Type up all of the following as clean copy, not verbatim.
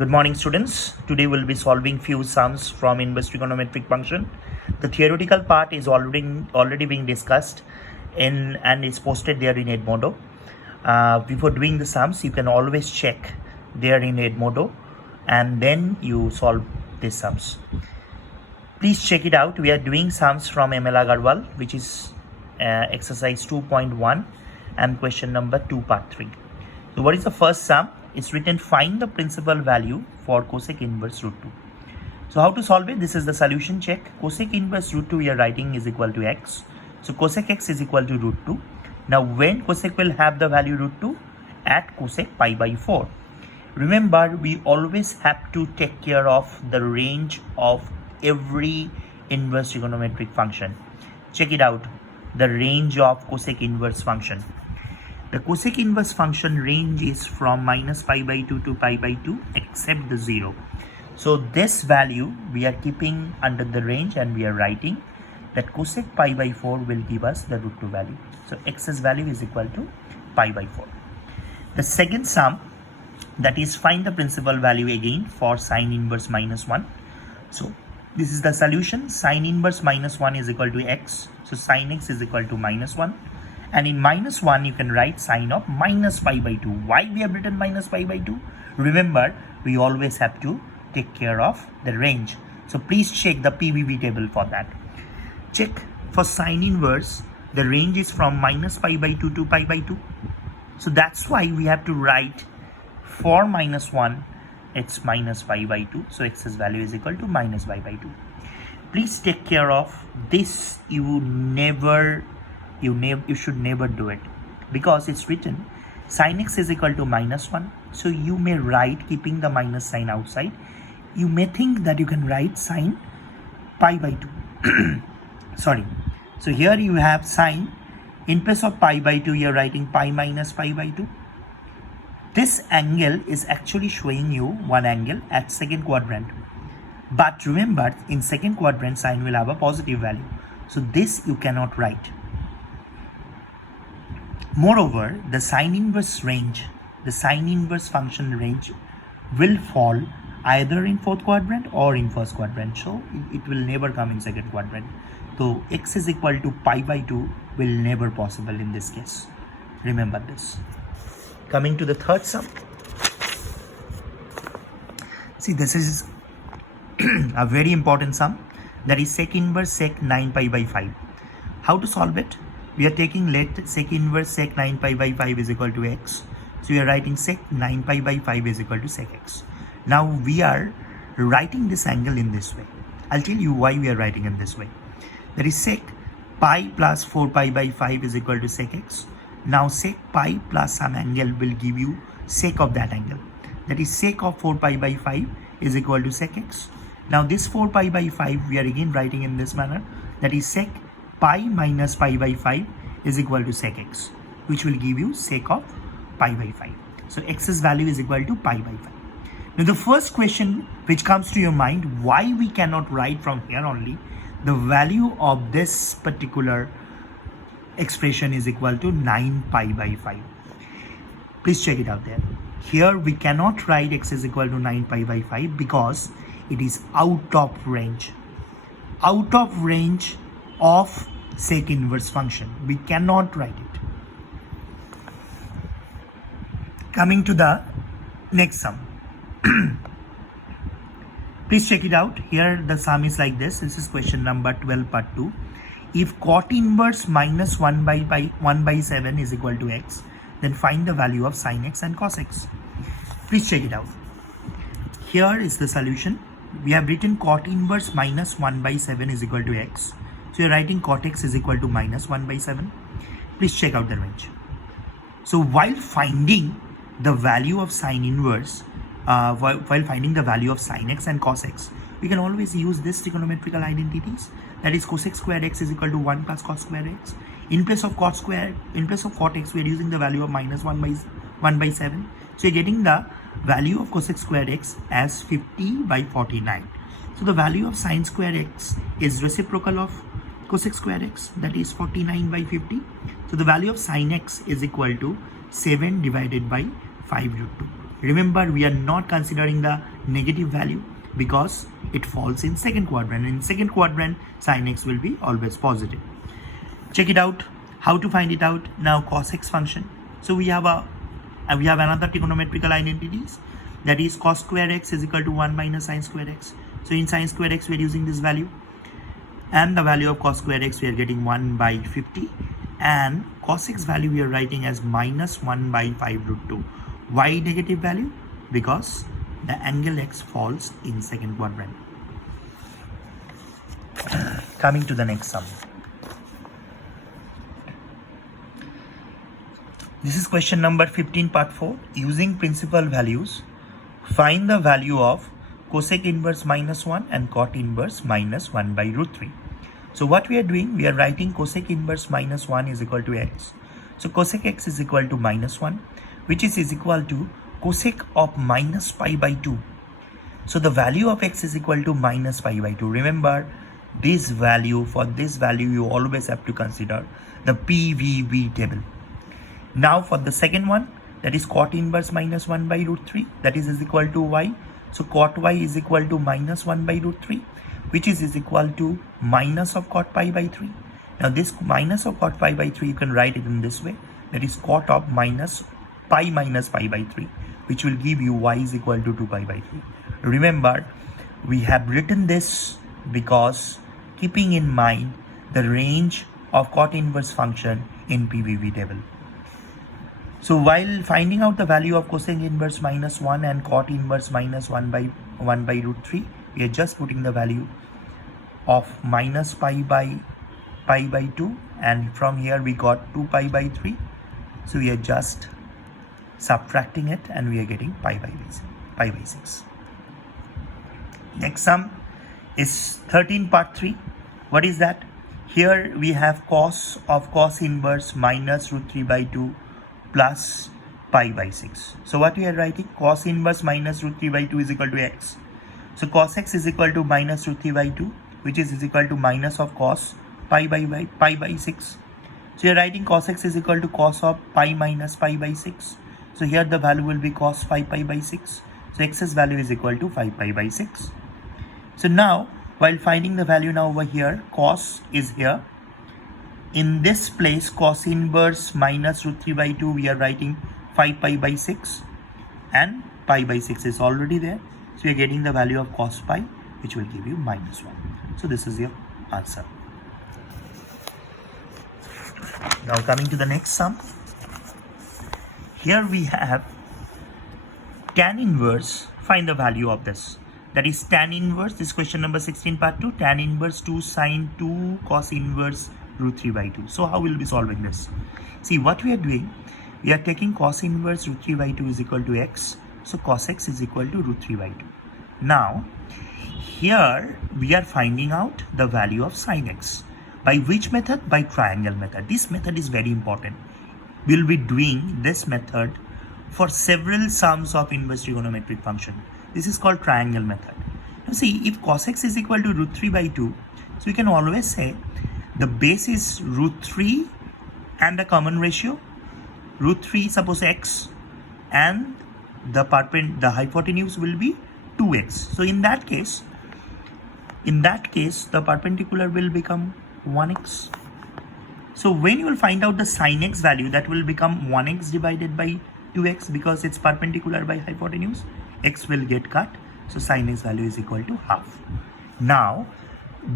Good morning, students. Today we'll be solving few sums from inverse trigonometric function. The theoretical part is already being discussed and is posted there in Edmodo. Before doing the sums, you can always check there in Edmodo and then you solve these sums. Please check it out. We are doing sums from ML Agarwal, which is exercise 2.1 and question number 2 part 3. So what is the first sum? It's written find the principal value for cosec inverse root 2. So how to solve it? This is the solution check. Cosec inverse root 2 we are writing is equal to x. So cosec x is equal to root 2. Now when cosec will have the value root 2? At cosec pi by 4. Remember, we always have to take care of the range of every inverse trigonometric function. Check it out. The range of cosec inverse function. The cosec inverse function range is from minus pi by 2 to pi by 2 except the 0. So this value we are keeping under the range and we are writing that cosec pi by 4 will give us the root 2 value. So x's value is equal to pi by 4. The second sum, that is find the principal value again for sine inverse minus 1. So this is the solution. Sine inverse minus 1 is equal to x. So sine x is equal to minus 1. And in minus 1, you can write sine of minus pi by 2. Why we have written minus pi by 2? Remember, we always have to take care of the range. So please check the PVB table for that. Check for sine inverse, the range is from minus pi by 2 to pi by 2. So that's why we have to write for minus 1, it's minus pi by 2. So x's value is equal to minus pi by 2. Please take care of this. You should never do it because it's written sin x is equal to minus 1. So you may write keeping the minus sign outside. You may think that you can write sine pi by 2. Sorry. So here you have sine. In place of pi by 2, you're writing pi minus pi by 2. This angle is actually showing you one angle at second quadrant. But remember, in second quadrant, sine will have a positive value. So this you cannot write. Moreover, the sine inverse range, the sine inverse function range will fall either in fourth quadrant or in first quadrant. So it will never come in second quadrant. So x is equal to pi by 2 will never possible in this case. Remember this. Coming to the third sum. See, this is a very important sum, that is sec inverse sec 9 pi by 5. How to solve it? We are taking let sec inverse sec 9 pi by 5 is equal to x. So we are writing sec 9 pi by 5 is equal to sec x. Now we are writing this angle in this way. I'll tell you why we are writing in this way. That is sec pi plus 4 pi by 5 is equal to sec x. Now sec pi plus some angle will give you sec of that angle. That is sec of 4 pi by 5 is equal to sec x. Now this 4 pi by 5 we are again writing in this manner. That is sec pi minus pi by 5 is equal to sec x, which will give you sec of pi by 5. So x's value is equal to pi by 5. Now the first question which comes to your mind, why we cannot write from here only the value of this particular expression is equal to 9 pi by 5. Please check it out there. Here we cannot write x is equal to 9 pi by 5 because it is out of range. Out of range of sec inverse function. We cannot write it. Coming to the next sum. Please check it out. Here the sum is like this. This is question number 12 part 2. If cot inverse minus 1 by 7 is equal to x, then find the value of sin x and cos x. Please check it out. Here is the solution. We have written cot inverse minus 1 by 7 is equal to x. So you're writing cot x is equal to minus 1 by 7. Please check out the range. So while finding the value of sine inverse, while finding the value of sin x and cos x, we can always use this trigonometrical identities. That is cosec squared x is equal to 1 plus cos squared x. In place of cot x, we are using the value of minus 1 by 7. So you're getting the value of cosec squared x as 50 by 49. So the value of sine squared x is reciprocal of cosec square x, that is 49 by 50. So the value of sin x is equal to 7 divided by 5 root 2. Remember, we are not considering the negative value because it falls in second quadrant. In second quadrant, sin x will be always positive. Check it out. How to find it out? Now cos x function. So we have another trigonometrical identities, that is cos square x is equal to 1 minus sin square x. So in sin square x we are using this value, and the value of cos square x we are getting 1 by 50, and cos x value we are writing as minus 1 by 5 root 2. Why negative value? Because the angle x falls in second quadrant. Coming to the next sum. This is question number 15 part 4. Using principal values, find the value of cosec inverse minus 1 and cot inverse minus 1 by root 3. So what we are doing, we are writing cosec inverse minus 1 is equal to x. So cosec x is equal to minus 1, which is equal to cosec of minus pi by 2. So the value of x is equal to minus pi by 2. Remember, this value, for this value you always have to consider the PVV table. Now for the second one, that is cot inverse minus 1 by root 3, that is equal to y. So cot y is equal to minus 1 by root 3, which is equal to minus of cot pi by 3. Now this minus of cot pi by 3, you can write it in this way, that is cot of minus pi by 3, which will give you y is equal to 2 pi by 3. Remember, we have written this because keeping in mind the range of cot inverse function in PVV table. So while finding out the value of cosec inverse minus 1 and cot inverse minus 1 by root 3, we are just putting the value of minus pi by 2, and from here we got 2 pi by 3. So we are just subtracting it and we are getting pi by 6. Next sum is 13 part 3. What is that? Here we have cos of cos inverse minus root 3 by 2 plus pi by 6. So what we are writing, cos inverse minus root 3 by 2 is equal to x. So cos x is equal to minus root 3 by 2, which is equal to minus of cos pi by 6. So you are writing cos x is equal to cos of pi minus pi by 6. So here the value will be cos 5 pi by 6. So x's value is equal to 5 pi by 6. So now while finding the value, now over here cos is here. In this place, cos inverse minus root 3 by 2, we are writing 5 pi by 6, and pi by 6 is already there. So we are getting the value of cos pi, which will give you minus 1. So this is your answer. Now coming to the next sum. Here we have tan inverse, find the value of this. That is tan inverse, this question number 16 part 2, tan inverse 2 sine 2 cos inverse root 3 by 2. So how will we be solving this? See, what we are doing, we are taking cos inverse root 3 by 2 is equal to x. So cos x is equal to root 3 by 2. Now here we are finding out the value of sin x. By which method? By triangle method. This method is very important. We will be doing this method for several sums of inverse trigonometric function. This is called triangle method. Now see, if cos x is equal to root 3 by 2, so we can always say the base is root 3 and the common ratio, root 3 suppose x, and the hypotenuse will be 2x. So in that case the perpendicular will become 1x. So when you will find out the sin x value, that will become 1x divided by 2x, because it's perpendicular by hypotenuse, x will get cut. So sin x value is equal to half. Now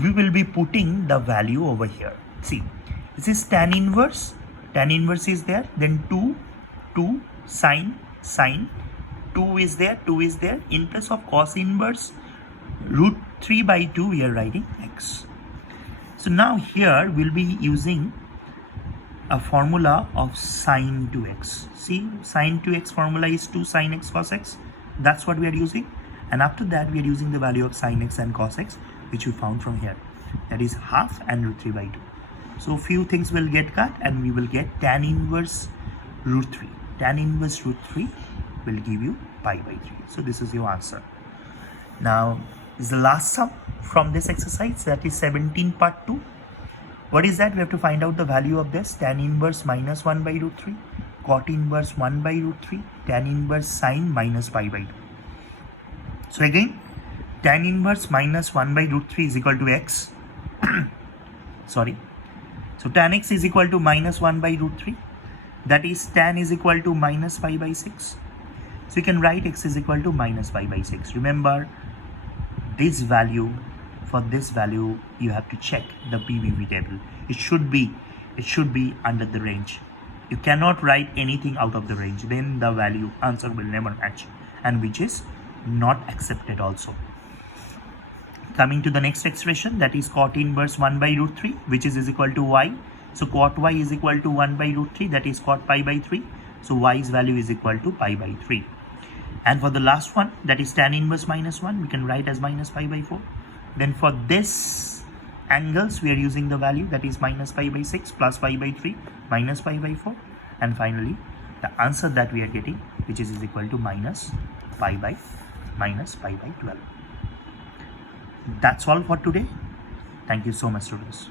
we will be putting the value over here. See, this is tan inverse is there, then 2 sine 2 is there, in place of cos inverse root 3 by 2 we are writing x. So now here we'll be using a formula of sine 2x. See, sine 2x formula is 2 sine x cos x. That's what we are using. And after that we are using the value of sine x and cos x, which we found from here. That is half and root 3 by 2. So few things will get cut and we will get tan inverse root 3. Tan inverse root 3 will give you pi by 3. So this is your answer. Now is the last sum from this exercise, that is 17 part 2. What is that? We have to find out the value of this tan inverse minus 1 by root 3. cot inverse 1 by root 3, tan inverse sine minus pi by 2. So again, tan inverse minus 1 by root 3 is equal to x. Sorry. So tan x is equal to minus 1 by root 3. That is tan is equal to minus pi by 6. So you can write x is equal to minus pi by 6. Remember, this value, for this value, you have to check the PVV table. It should be under the range. You cannot write anything out of the range. Then the value answer will never match, and which is not accepted also. Coming to the next expression, that is cot inverse 1 by root 3, which is equal to y. So cot y is equal to 1 by root 3, that is cot pi by 3. So y's value is equal to pi by 3. And for the last one, that is tan inverse minus 1, we can write as minus pi by 4. Then for this angles, we are using the value that is minus pi by 6 plus pi by 3 minus pi by 4. And finally, the answer that we are getting, which is equal to minus pi by 12. That's all for today. Thank you so much, students.